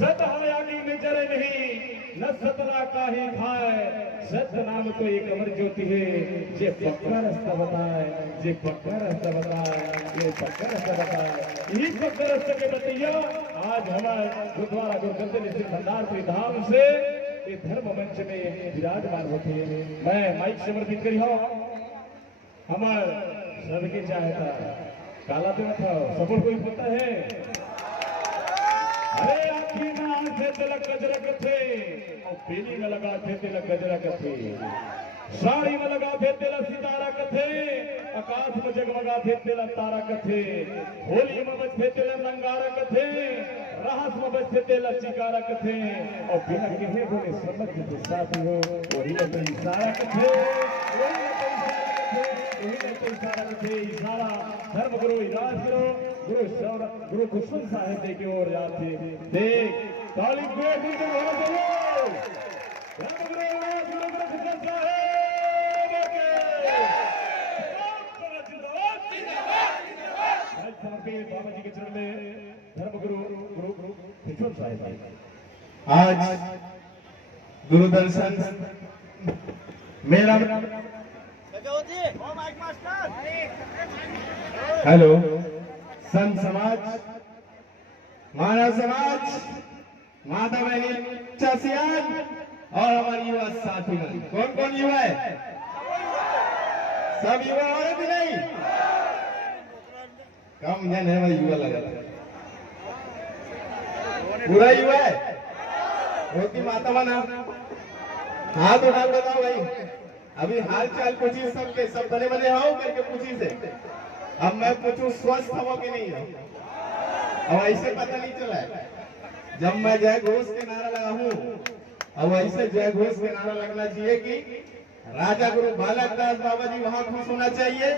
सत हरियाणी में जरे नहीं न सतला का ही खाए सत नाम तो एक अमर ज्योति है जे पक्का रास्ता बताए जे पक्का रास्ता बताए ये पक्का रास्ता बताए यही पक्का रास्ते के बतैया आज हमारे गुरुद्वारा गुरुगंज श्री भंडारपुरी धाम से ये धर्म मंच में विराजमान होते हैं। मैं माइक समर्पित करी हूँ हमारे सबके चाहता काला दिन था सफल कोई पता है अरे आखी में से तिलक गजरक थे और पीली में लगा थे तिलक गजरक थे साड़ी में लगा थे तिलक सितारा कथे आकाश में जगमगा थे तिलक तारा कथे होली में बजते तिलक रंगारा कथे रहस में बजते तिलक चिकारा कथे और बिना कहे बोले समझ के साथ हो वही तो इशारा कथे इशारा कथे इशारा धर्म गुरु राजगुरु गुरु शौर गुरु कुसुम साहिब की ओर जाते देख ताली पे धर्म गुरु राजगुरु गुरु कुसुम साहिब बाबा जी के चरण में धर्म गुरु गुरु गुरु कुसुम साहिब आज गुरु दर्शन मेरा हेलो संत समाज मानव समाज माता बहनी चसियान और हमारी युवा साथी कौन कौन युवा है सब युवा और भी नहीं कम जन है वही युवा लगा पूरा युवा है होती माता बना हाथ उठा बताओ भाई अभी हाल चाल पूछी सबके सब बने बने हो करके पूछी से अब मैं पूछूं स्वस्थ हो कि नहीं हो अब ऐसे पता नहीं चला है जब मैं जय घोष के नारा लगा हूं अब ऐसे जय घोष के नारा लगना चाहिए कि राजा गुरु बालक दास बाबा जी वहां खुश होना चाहिए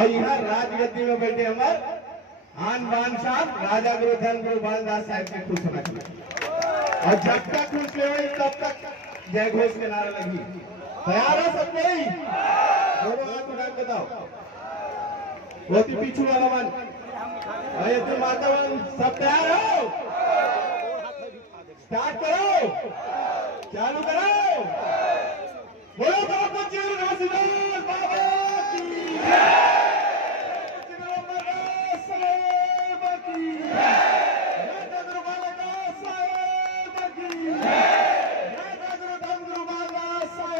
और यहाँ राजगद्दी में बैठे हमारे आन बान शान राजा गुरु धन गुरु बालदास साहब से खुश होना चाहिए और जब तक खुश हुए तब तक जय घोष के नारा लगी तैयार है सब नहीं दोनों हाथ उठा बताओ बहुत ही पीछू वाला मन अयोध्या माता वन सब तैयार हो स्टार्ट करो चालू करो बोलो बाबा जी